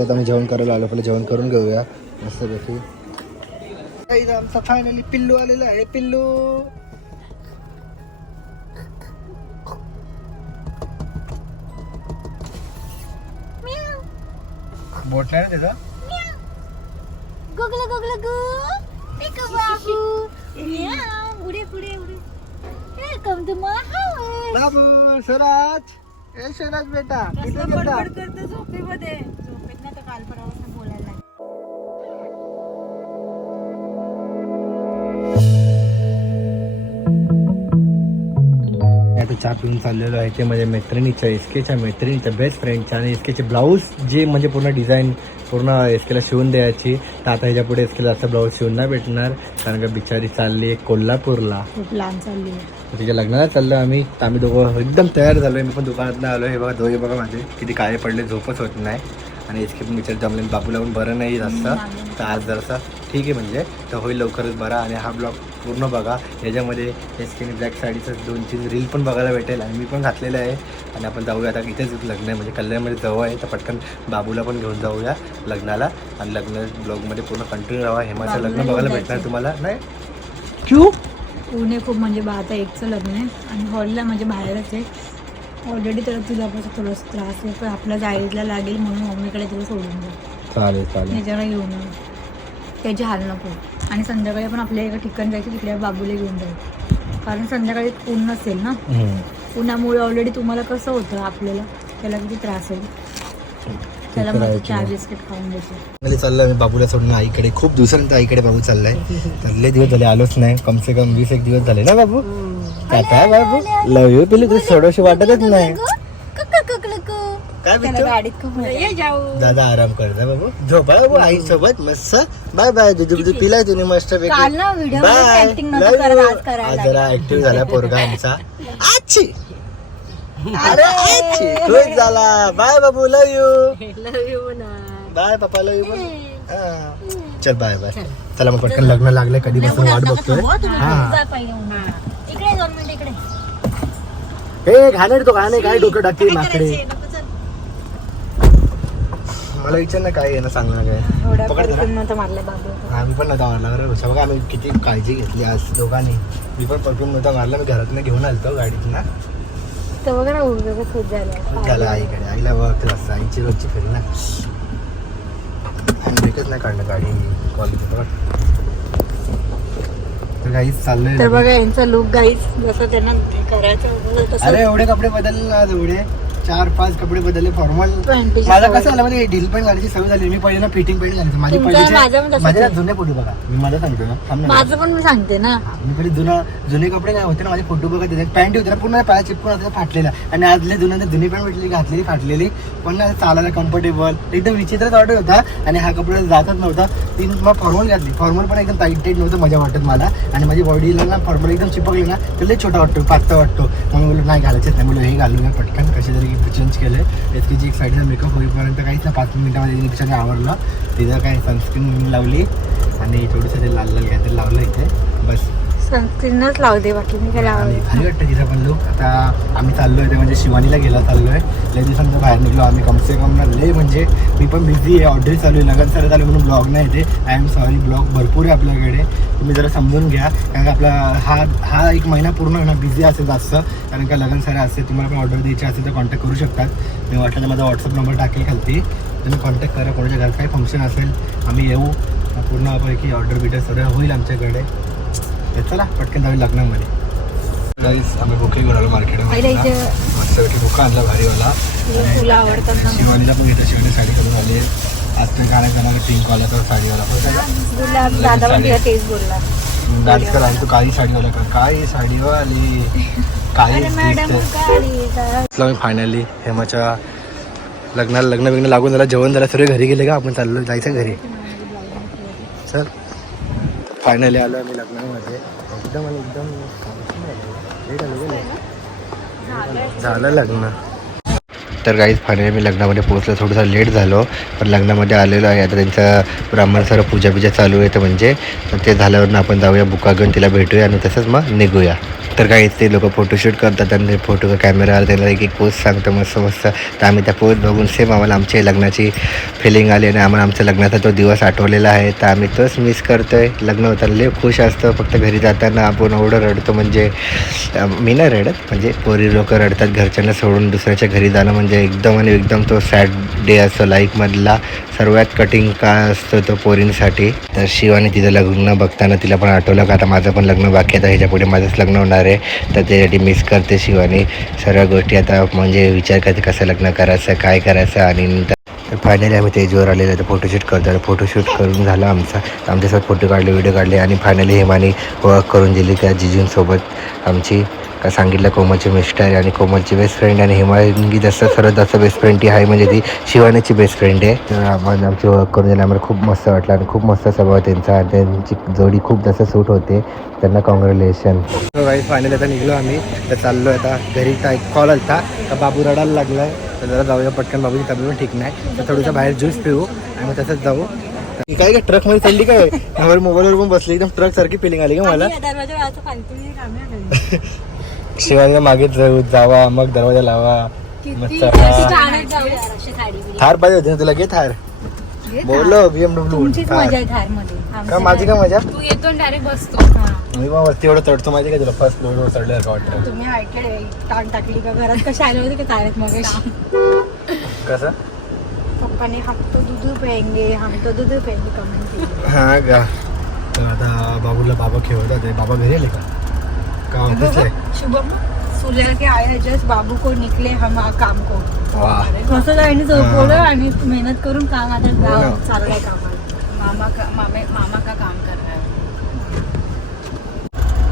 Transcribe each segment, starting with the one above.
आता आम्ही जेवण करायला आलो पहिले जेवण करून घेऊया. मस्तपैकी. आमचा फायनली पिल्लू आलेला आहे. पिल्लू! बोट नाही ना त्याचा? गुगल गुगल गु! एक बाबू? म्याव. पुढे पुढे पुढे वेलकम टू माय हाऊस बाबू स्वराज! ए स्वराज बेटा कुठे झोपेमध्ये? काल परवापासून बोलायला लागला. चहा पिऊन चाललेलो आहे ते म्हणजे मैत्रिणीच्या एस केच्या मैत्रिणीच्या बेस्ट फ्रेंडच्या आणि एस केचे ब्लाऊज जे म्हणजे पूर्ण डिझाईन पूर्ण एस केला शिवून द्यायची. तर आता ह्याच्या पुढे एस केला असं ब्लाऊज शिवून नाही भेटणार कारण का बिचारी चालली आहे कोल्हापूरला. खूप चालली आहे. तिच्या लग्नाला चाललो आम्ही. तर आम्ही दोघं एकदम तयार झालो मी पण दुकानात आलो हे बघा दोघे बघा माझे. किती काळे पडले झोपच होत नाही. आणि एस के पण विचार जमले. बाबूला पण बरं नाही जास्त. तर आज जरासा ठीक आहे म्हणजे. तर होईल लवकरच बरा. आणि हा ब्लॉग पूर्ण बघा. याच्यामध्ये एस केने ब्लॅक साडीचं दोन तीन रील पण बघायला भेटेल. आणि मी पण घातलेलं आहे. आणि आपण जाऊया आता इथेच लग्न आहे. म्हणजे कल्याणमध्ये जवळ आहे. तर पटकन बाबूला पण घेऊन जाऊया लग्नाला. आणि लग्न ब्लॉगमध्ये पूर्ण कंटिन्यू राहा. हेमाचं लग्न बघायला भेटणार. तुम्हाला. नाही? क्यू? पुणे खूप म्हणजे बा आता एकचं लग्न आहे. आणि हॉलला म्हणजे बाहेरच आहे. ऑलरेडी तर तुला पण थोडासा त्रास आहे पण आपल्या जायला लागेल म्हणून मम्मीकडे तुला सोडून जा चालेल चालेल. याच्याला घेऊन ये. त्याची हाल नको. आणि संध्याकाळी पण आपल्या एका ठिकाणी जायचं तिकडे बाबूला घेऊन जायचं कारण संध्याकाळी ऊन नसेल ना? हम्म. उन्हामुळे ऑलरेडी तुम्हाला कसं होतं आपल्याला? त्याला किती त्रास होईल? त्याला मग. बिस्किट खाऊन चाललंय. मी बाबूला सोडून आईकडे खूप दिवसानंतर आईकडे बाबू चाललाय. तर लय दिवस झाले आलोच नाही. कम से कम वीस एक दिवस झाले ना बाबू? काय बाबू? लव यू पिली तू सोडवशी वाटतच नाही. काय ये दादा आराम करता बाबू. झोपा बाबू आई सोबत मस्त. बाय बाय दुधू दुधू पिलाय तुम्ही मस्त पैकी काल ना व्हिडिओ बाय. जरा ऍक्टिव्ह झाला पोरगा आमचा. आची अरे आची खुश झाला. बाय बाबू लव यू बाय पप्पा लव यू चल बाय बाय. चला. मग पटकन लग्न लागले कधीपासून वाट बघतोय. हा इकडे दोन मिनिट इकडे. हे घाणेर तो घाणे काय डोकं टाकते माकडे? मला विचार ना काय आहे ना सांग ना काय. एवढ्या पकड जरा. परफ्यूम नव्हतं मारलं बाबू. आम्ही पण नव्हता मारला बरं बघा आम्ही किती काळजी घेतली आज दोघांनी. मी पण परफ्यूम नव्हता मारला मी घरातनं घेऊन आलतो गाडीत ना बघा खूप झालं झालं आईकडे. आईला बघते असं आईची रोजची फेरी ना. आणि ब्रेकच नाही काढलं गाडी क्वालिटी बघ. तर काहीच चाललंय तर बघा यांचा लुक गाईज जसं त्यांना करायचं अरे एवढे कपडे बदलले ना एवढे? चार पाच कपडे बदलले फॉर्मल माझं कसं झालं म्हणजे ढील पण घालायची सवय झाली. मी पहिले ना फिटिंग घालायचं माझी पण तसंच माझे ना आहे. जुने फोटो बघा. मी माझं सांगतो ना. माझं पण मी सांगते ना. मी पहिले जुना जुने कपडे काय होते ना माझे फोटो बघत होते. पॅन्ट होते ना पूर्ण पाया चिपकून होत्या फाटलेल्या आणि आजले जुन्या जुनी पॅन्ट भेटलेली घातलेली फाटलेली. पण ना चालायला कम्फर्टेबल एकदम विचित्रच वाटत होता. आणि हा कपडा जातच नव्हता. ती मग फॉर्मल घातली. फॉर्मल पण एकदम टाईट टाईट नव्हतं मजा वाटत मला. आणि माझी बॉडीला ना फॉर्मल एकदम चिपकली ना तर लई छोटा वाटतो पातळ वाटतो. मग बोललो नाही घालायचंच नाही. बोललो हे घालूया पटकन कसे तरी चेंज केले जी एक साईडला मेकअप होईपर्यंत काहीच ना पाच मिनिटामध्ये रिक्षाने आवडलं तिथं काय सनस्क्रीन लावली. आणि थोडीसं ते लाल लाल काहीतरी लावलं इथे. बस. सनस्क्रीनच लावते बाकी मी काय लावते भारी वाटतं तिथं पण लोक आता आम्ही चाललोय ते म्हणजे शिवानीला गेला चाललोय. लय दिवसांचं बाहेर निघलो आम्ही कमसे कम ना लय म्हणजे मी पण बिझी आहे ऑर्डर चालू आहे लगन सर चालू म्हणून ब्लॉग नाही येते. आय एम सॉरी ब्लॉग भरपूर आहे आपल्याकडे. तुम्ही जरा समजून घ्या कारण का आपला हा हा एक महिना पूर्ण आहे ना बिझी असेल जास्त. कारण का लगन सर असते तुम्हाला पण ऑर्डर द्यायची असेल तर कॉन्टॅक्ट करू शकतात. मी वाटलं तर माझा व्हॉट्सअप नंबर टाकेल खालती. तुम्ही कॉन्टॅक्ट करा कोणाच्या घरात काही फंक्शन असेल आम्ही येऊ. पूर्ण आपल्याकी ऑर्डर बिटर सगळं होईल आमच्याकडे. तर चला पटकन जाऊ लग्नामध्ये. गाईस आम्ही बुके घेऊन आलो मार्केटमध्ये मस्तपैकी बुका आणला भारीवाला शिवानीला पण शिवानी साडी करून आली आज ते गाणं गाणं पिंक वाला तर साडीवाला. पण डान्स करा तू साडीवाला साडीवाली. मी फायनली हेमाच्या लग्नाला लग्न बिग्न लागून झालं जेवण झालं सर्व घरी गेले का? आपण चाललो जायचं घरी. चल. फायनली आलो आम्ही लग्नामध्ये. एकदम आणि एकदम झालं लग्न. तर काहीच फायनली मी लग्नामध्ये पोहोचलो. थोडंसं लेट झालो पण लग्नामध्ये आलेलो आहे. आता त्यांचं ब्राह्मण सर्व पूजा बिजा चालू आहे तर म्हणजे ते झाल्यावरनं आपण जाऊया. बुका घेऊन तिला भेटूया आणि तसंच मग निघूया. तर काही ते लोक फोटोशूट करतात आणि फोटो कॅमेरावर त्याला एक एक पोस्ट सांगतो मस्त मस्त. तर आम्ही त्या पोस्ट बघून सेम आम्हाला आमच्या लग्नाची फिलिंग आली आणि आम्हाला आमच्या लग्नाचा तो दिवस आठवलेला आहे. तर आम्ही तोच मिस करतो आहे लग्न होताना लय खुश असतं. फक्त घरी जाताना आपण एवढं रडतो म्हणजे मी नाही रडत म्हणजे पोरी लोक रडतात घरच्यांना सोडून दुसऱ्याच्या घरी जाणं म्हणजे एकदम आणि एकदम तो सॅड डे असतो. लाईफमधला सर्वात कठीण काळ असतो तो पोरींसाठी. तर शिवाने तिचं लग्न बघताना तिला पण आठवलं का? आता माझं पण लग्न बाकी आता ह्याच्या पुढे माझंच लग्न होणार आहे तर त्यासाठी मिस करते शिवानी. सर्व गोष्टी आता म्हणजे विचार करते कसं लग्न करायचं काय करायचं आणि तर फायनली आम्ही तेजवर आलेलो तर फोटोशूट करतो. फोटोशूट करून झाला आमचा. आमच्यासोबत फोटो काढले व्हिडिओ काढले आणि फायनली हेमानी वर्क करून दिली त्या जिजूंसोबत आमची. का सांगितलं कोमलचे मिस्टर आहे आणि कोमलची बेस्ट फ्रेंड आणि हेमांगी जास्त सर्वात जास्त बेस्ट फ्रेंड ती आहे म्हणजे ती शिवानीची बेस्ट फ्रेंड आहे. तर आम्हाला आमची ओळख करून दिली आम्हाला खूप मस्त वाटलं आणि खूप मस्त स्वभाव त्यांचा आणि त्यांची जोडी खूप जास्त सूट होते. त्यांना कॉंग्रॅच्युलेशन फायनली आता निघलो आम्ही. तर चाललो आता घरी एक कॉल आलता. का बाबू रडायला लागलाय. तर जरा जाऊया पटकन बाबूची तब्येत पण ठीक नाही. तर थोडंसं बाहेर ज्यूस पिऊ आणि मग तसंच जाऊ. ही काय का ट्रकमध्ये चढली काय? मोबाईल मोबाईलवर पण बसली एकदम ट्रक सारखी फिलिंग आली का मला. शिवानीला मागे जाऊ जावा मग दरवाजा लावा. थार पाहिजे होती ना तुला? घे थार. बोललो बीएमडब्ल्यू तुमचीच मजा आहे थारमध्ये का माझी का मजा? तू येतो डायरेक्ट बसतो. मी पण वरती एवढं चढतो माहिती का तुला? फर्स्ट फ्लोअरवर चढलं का वाटतं. तुम्ही ऐकले टाण टाकली का? घरात कशी आले होते का तारेत मग कसं? पप्पाने हम तो दूध पेंगे हम तो दूध पेंगे कमेंट केली. हा का. तर आता बाबूला बाबा खेळवतात. बाबा घरी आले का? का ऑफिसला आहे शुभम सुल्या के आए जस्ट बाबू को निकले हम आ काम को कसं त्यांनी झोपवलं आणि मेहनत करून काम आता हो. गाव चाललंय कामाला. मामा का मामे मामा का काम कर रहा है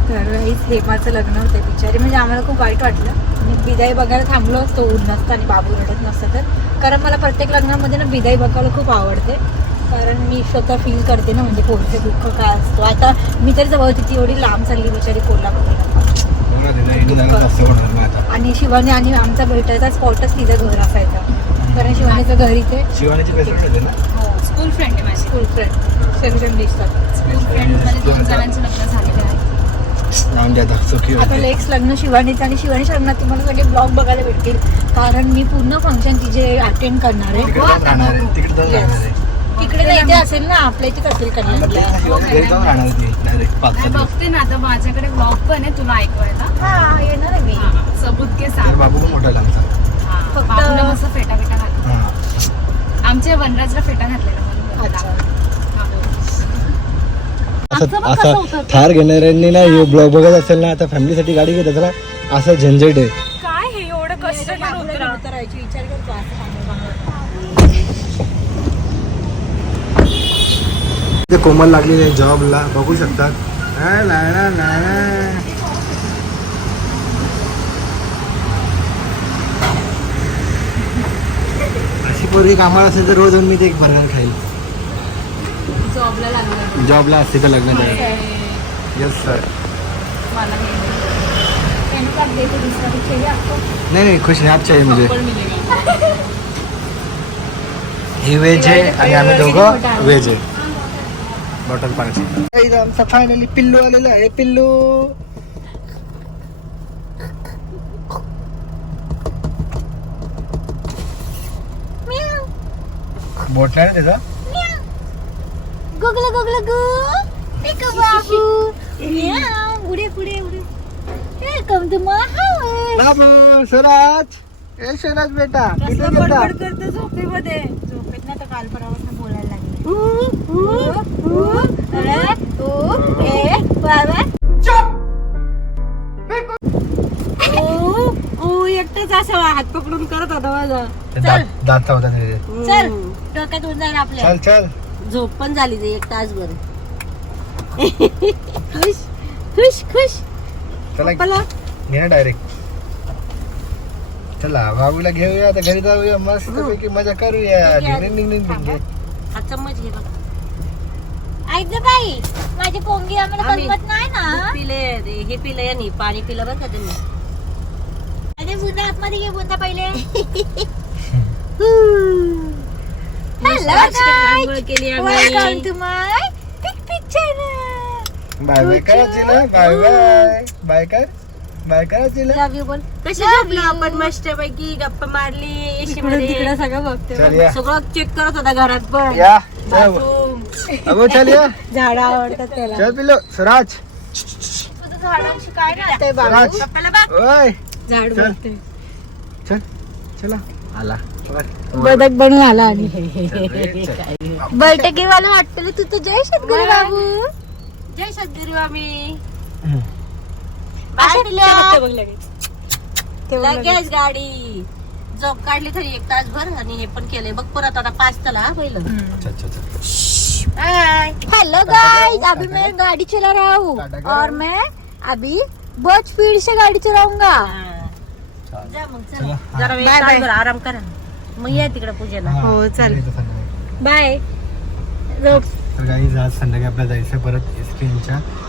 तर हेच हेमाचं लग्न होतं बिचारी. म्हणजे आम्हाला खूप वाईट वाटलं. मी बिदाई बघायला थांबलो असतो ऊन नसतं आणि बाबू रडत नसतं तर. कारण मला प्रत्येक लग्नामध्ये ना बिदाई बघायला खूप आवडते. कारण मी स्वतः फील करते ना म्हणजे पोरचं दुःख काय असतो. आता मी तरी जवळ तिची एवढी लांब चालली बिचारी कोल्हापूरला हो ना, ते नाही, इथून जायला जास्त होणार मग आता आणि शिवानी आणि आमचा भेटायचा स्पॉटच तिचं घर असायचा कारण शिवानीचं घर इथे शिवानीची बेस्ट फ्रेंड होते ना? हो. स्कूल फ्रेंड आहे माझी. स्कूल फ्रेंड दिसतात स्कूल फ्रेंडमध्ये दोन जणांचे लग्न झालेले आहे. द्या आता सुखी आता होते. लेक्स लग्न शिवानीचं आणि शिवानीच्या लग्नात तुम्हाला सगळे ब्लॉग बघायला भेटतील. कारण मी पूर्ण फंक्शन तिचे अटेंड करणार आहे. तिकडे तिकडे नाही इथे असेल ना. आपल्या इथेच असेल शिवानी दिवस. बघते ना आता माझ्याकडे ब्लॉग पण आहे तुला ऐकवायला. हा. बाबू मोठा आमचा हा, फक्त- बाबूला मस्त फेटा फेटा घातला हा. आमच्या वनराजला फेटा घातलेला म्हणून. अच्छा. हा. असं होतं? थार घेणाऱ्यांनी ना ब्लॉग बघत असेल ना आता फॅमिलीसाठी गाडी घेत असेल ना असं झंझट आहे. काय हे एवढं कष्ट आपल्याला उतरायची विचार करतो असं सांगू सांगू ते कोमल लागलेली आहे जॉबला बघू शकतात. पोरगी कामाला असेल तर रोज मी ते एक बर्गर खाईल. जॉबला असते तर लग्न येस सर हे नाही नाही खुश नाही आप चाहिए मुझे पण मिळेल ही व्हेज आहे आणि आम्ही दोघं व्हेज आहे. बॉटल पाण्याची. आमचा फायनली पिल्लू आलेला आहे. पिल्लू बोट नाही त्याचा? गुगला गुगला गु. पिक बाबू? म्याव. पुढे पुढे पुढे वेलकम टू माय हाऊस बाबू स्वराज ए स्वराज बेटा कसं इकडे बेटा. बडबड करतो झोपेमध्ये? झोपेत ना तर काल परवापासून बोलायला लागले. ऊ, ऊ, ऊ, अरे, ऊ, ए, बाबा. एकटाच असं हात पकडून करत होता माझा. दात दात होता चल. डोक्यात उडणार जाईल आपल्या. चल चल. झोप पण झाली ते एक तासभर खुश खुश खुश. चला पप्पाला घे ना डायरेक्ट चला बाबूला घेऊया आता घरी जाऊया. मस्त पैकी मजा करूया. ठीक आहे. डिंग डिंग डिंग डिंग डिंग. हा चम्मच घे बघ. ऐक बाई माझी कोंगी आम्हाला आम्ही- करमत नाही ना? पिले हे पिलं यांनी पाणी पिलं बरं का त्यांनी अरे बुंदा आतमध्ये घे बुंदा पहिले. आंघोळ केली वेलकम आम्ही to my pick pick channel bye bye करा बाय बाय बाय कर बाय करा तिला बोल. कशी झोपलो आपण? मस्त पैकी गप्पा मारली तिकडे मध्ये. सगळं बघते चल या. सगळं चेक करत होता घरात पण. या. बाथरूम. चल या. झाडं आवडतात त्याला. चल पिल्लो. स्वराज तुझं झाडांशी काय राहतंय पप्पाला बघ. ओय. झाड चल. बघते चल. चला. आला. बदक बनून आला आणि. चल चल. बैठकीवाला वाटतं तू तर जय शेतकरी बाबू. जय सद्गुरू आम्ही. बघ लगेच. ते गाडी. झोप काढली तरी एक तासभर आणि हे पण केलंय. बघ परत आता पाच तला हा पहिलं. हम्म. चल चल चल. बाय. हेलो गाइस अभी मैं गाड़ी चला रहा हूँ। और मैं अभी बहुत स्पीड से गाड़ी चलाऊंगा. हा. जा मग चल. चला. जरा वेळ बाय, बाय. तासभर आराम करा मग या तिकडे पूजेला. हा, हो, चल. येतो संध्याकाळी. बाय. तर काही आज संध्याकाळी आपल्याला जायचं परत एस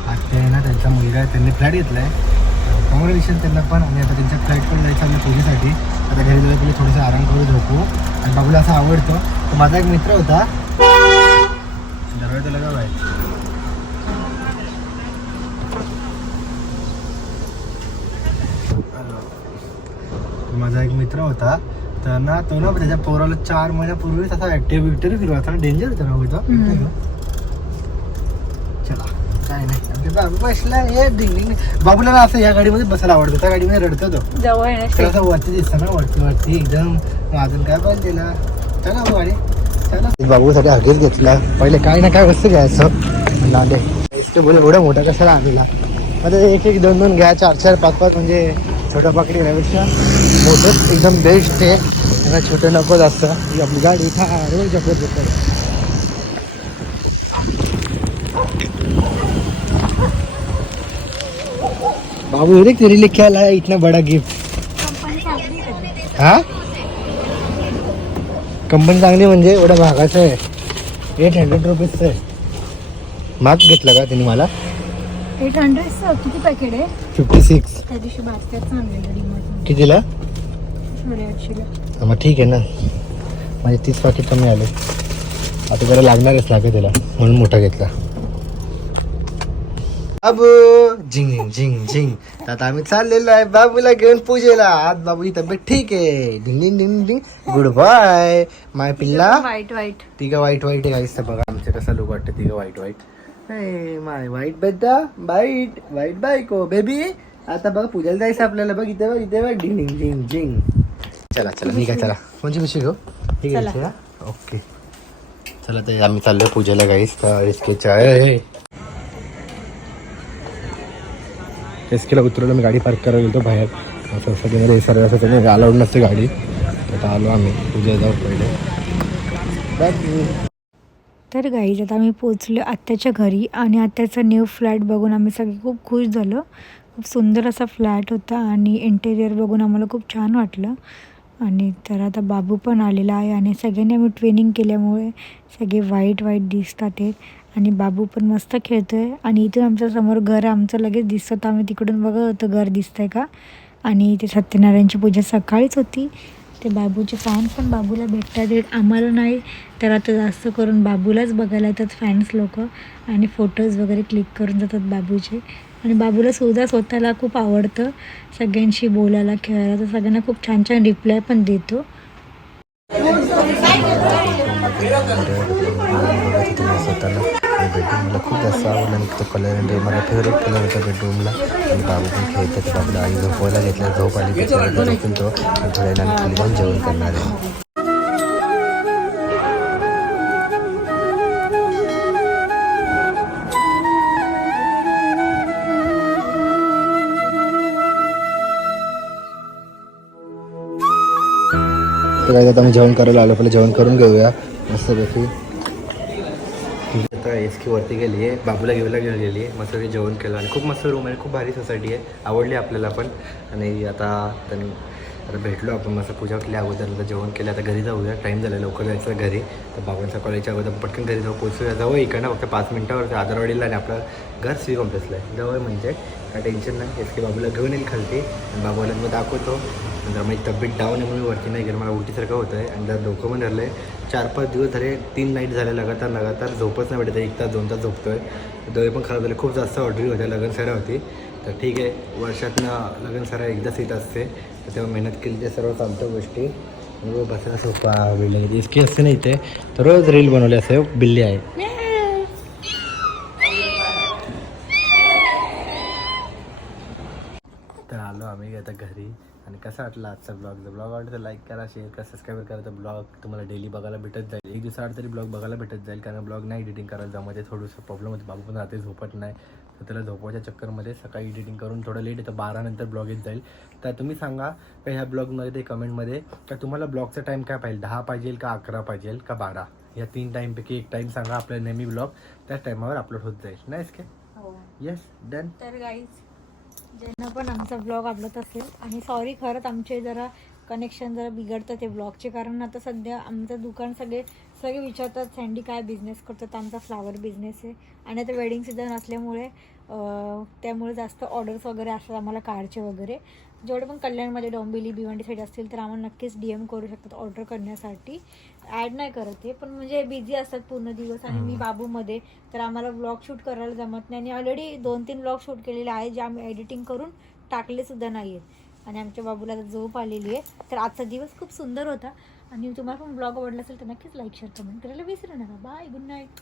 आत्या आहे ना त्यांचा मुलगा आहे त्यांनी फ्लॅट घेतलाय. कॉंग्रॅच्युलेशन त्यांना पण आणि आता त्यांच्या फ्लॅट पण जायचं आपल्या पूजेसाठी. आता घरी गेलं पहिले थोडंसं आराम करू झोपू. आणि बाबूला असं आवडतं. तर माझा एक मित्र होता. दरवाजा लगा बाय तर माझा एक मित्र होता. तर ना तो ना त्याच्या पोराला चार महिन्यापूर्वीच असा ऍक्टिव्ह विक्टिव्ह फिरवायचा डेंजर होता ना होता. चला काय नाही. बाबू बसला. हे डिंग बाबूला ना असं या गाडीमध्ये बसायला आवडतं. त्या गाडीमध्ये रडतो तो. जवळ आहे ना तर असं वरती दिसतं ना वरती वरती. एकदम मग अजून काय पाहिजे तिला? चला हो गाडी. चला. बाबूसाठी हगेच घेतला. पहिले काय ना काय वस्तू घ्यायचं. लांडे. बोल एवढा मोठा कशाला आणला? आता एक एक दोन दोन घ्या. चार चार पाच पाच म्हणजे छोटा पाकडी घेण्यापेक्षा मोठंच एकदम बेस्ट आहे. मला छोटं नको जास्त. ही आपली गाडी रोज जपत जातात बाबू अरे तेरे लिए क्या लाया इतना बड़ा गिफ्ट हा? कंपनी चांगली म्हणजे एवढं महागाचं आहे. एट हंड्रेड रुपीजचं आहे. मार्क घेतला का त्यांनी मला? एट हंड्रेड किती पॅकेट आहे? फिफ्टी सिक्स कितीला? मग ठीक आहे ना. माझे तीस पाकिट कमी आले. आता जरा लागणारच लागे त्याला म्हणून मोठा घेतला. बाबू झिंग झिंग झिंग. आता आम्ही चाललेलो आहे बाबूला घेऊन पूजेला. आज बाबूची तब्येत ठीक आहे. डिंग डिंग डिंग गुड बाय माय पिल्ला. वाईट वाईट तिघं वाईट वाईट आहे तर बघा आमचे कसं लोक वाटतं तिघं वाईट वाईट माय वाईट बेटा. वाईट वाईट बायको. बेबी आता बघ पूजेला जायचं आपल्याला. बघ इथे बघ इथे बघ. डिंग डिंग डिंग डिंग. चला चला काय चला. पिशवी घेऊ? ठीक आहे चला. ओके. चला ते आम्ही चाललोय पूजेला गाईस तर एसकेच्या एसकेला उतरवलं मी गाडी पार्क करायला गेलो बाहेर. असं असं केलं सर असं त्याने अलाउड नसते गाडी. आता आलो आम्ही पूजेला जाऊ पहिले. तर गाईज आता आम्ही पोचलो आत्याच्या घरी आणि आत्याचा न्यू फ्लॅट बघून आम्ही सगळे खूप खुश झालो. खूप सुंदर असा फ्लॅट होता आणि इंटेरियर बघून आम्हाला खूप छान वाटलं. आणि तर आता बाबू पण आलेला आहे आणि सगळ्यांनी आम्ही ट्रेनिंग केल्यामुळे सगळे वाईट वाईट दिसतात आहे आणि बाबू पण मस्त खेळतो आहे आणि इथून आमच्यासमोर घर आमचं लगेच दिसतं आम्ही तिकडून बघत होतो घर दिसतंय का? आणि इथे सत्यनारायणची पूजा सकाळीच होती. ते बाबूचे फॅन पण बाबूला भेटतात. आहेत आम्हाला नाही तर आता जास्त करून बाबूलाच बघायला येतात फॅन्स लोक. आणि फोटोज वगैरे क्लिक करून जातात बाबूचे. आणि बाबूला सुद्धा स्वतःला खूप आवडतं. सगळ्यांशी बोलायला खेळायला तर सगळ्यांना खूप छान छान रिप्लाय पण देतो. बेडरूम मला खूप जास्त आवडला आणि तो कलर आणि मला फेवरेट कलर होता बेडरूमला आणि बाबू पण खेळतो बाबूला आई झोपवायला घेतला झोप आली त्याच्यावर झोपून तो थोड्या वेळाने खाली जाऊन जेवण करणार आहे. काय आता मी जेवण करायला आलो. पहिले जेवण करून घेऊया. मस्तपैकी आता एस की वरती गेली आहे. बाबूला घेऊला घेऊन गेली आहे. मस्त जेवण केलं. आणि खूप मस्त रूम आहे. खूप भारी सोसायटी आहे. आवडली आपल्याला पण. आणि आता त्यांनी आता भेटलो आपण. मस्त पूजा केली अगोदर. आता जेवण केलं. आता घरी जाऊया. टाईम झाला. लवकर जायचं घरी. तर बाबांच्या कॉलेजच्या अगोदर. पटकन घरी जाऊ. पोचूया जाऊ इकडनं. फक्त पाच मिनटावर आदरवाडीला आणि आपलं घर सी कॉम्प्लेक्सला आहे. जवळ म्हणजे. काय टेन्शन नाही. एस की बाबूला घेऊन येईल खालती. आणि बाबूला मग दाखवतो. म्हणजे नंतर माझी तब्येत डाऊन आहे म्हणून वरती नाही गेलं. मला उलटीसारखं होतं आहे आणि जर डोकं पण धरलं आहे चार पाच दिवस झाले तीन नाईट झाले लगातार लगातार झोपच नाही भेटत आहे. एक तास दोन तास झोपतो आहे डोळे पण खराब झाले. खूप जास्त ऑर्डरी होत्या लग्न सऱ्या होती. तर ठीक आहे. वर्षातनं लग्न सरा एकदाच येत असते. तर तेव्हा मेहनत केली ते सर्व चालतं गोष्टी. बसायला सोपा बिल्डिंग. इतकी असते नाही इथे. तर रोज रील बनवले असे बिल्ली आहे तर आलो आम्ही आता घरी आणि कसा वाटला आजचा ब्लॉग जर ब्लॉग आवडला तर लाईक करा शेअर करा सबस्क्राईब करा. तर ब्लॉग तुम्हाला डेली बघायला भेटत जाईल. एक दिवसाआड तरी ब्लॉग बघायला भेटत जाईल कारण ब्लॉग नाही एडिटिंग करायला आहे थोडंसं प्रॉब्लेम होते. बाबू पण रात्री झोपत नाही. तर त्याला झोपवायच्या चक्करमध्ये सकाळी एडिटिंग करून थोडं लेट येतं. बारा नंतर ब्लॉग येत जाईल. तर तुम्ही सांगा का ह्या ब्लॉगमध्ये कमेंटमध्ये का तुम्हाला ब्लॉगचा टाईम काय पाहिजे? दहा पाहिजे का अकरा पाहिजे का बारा? या तीन टाईमपैकी एक टाईम सांगा आपला नेहमी ब्लॉग त्या टाईमावर अपलोड होत जाईल. नाहीच काय? हो. येस डन तर गाईज ज्यांना पण आमचा ब्लॉग आवडत असेल. आणि सॉरी खरंच आमचे जरा कनेक्शन जरा बिघडतं ते ब्लॉगचे कारण आता सध्या आमचं दुकान सगळे सगळे विचारतात सँडी काय बिझनेस करतो? तर आमचा फ्लावर बिझनेस आहे. आणि आता वेडिंग सीझन असल्यामुळे त्यामुळे जास्त ऑर्डर्स वगैरे असतात आम्हाला कारचे वगैरे. जेवढे पण कल्याणमध्ये डोंबिवली भिवंडी साईड असतील तर आम्हाला नक्कीच डी एम करू शकतात ऑर्डर करण्यासाठी. ॲड नाही करत आहे पण म्हणजे बिझी असतात पूर्ण दिवस आणि मी बाबूमध्ये. तर आम्हाला ब्लॉग शूट करायला जमत नाही. आणि ऑलरेडी दोन तीन ब्लॉग शूट केलेले आहेत जे आम्ही एडिटिंग करून टाकले सुद्धा नाही आहेत आणि आमच्या बाबूला आता झोप आलेली आहे. तर आजचा दिवस खूप सुंदर होता. आणि तुम्हाला पण ब्लॉग आवडला असेल तर नक्कीच लाईक शेअर कमेंट करायला विसरू नका. Bye good night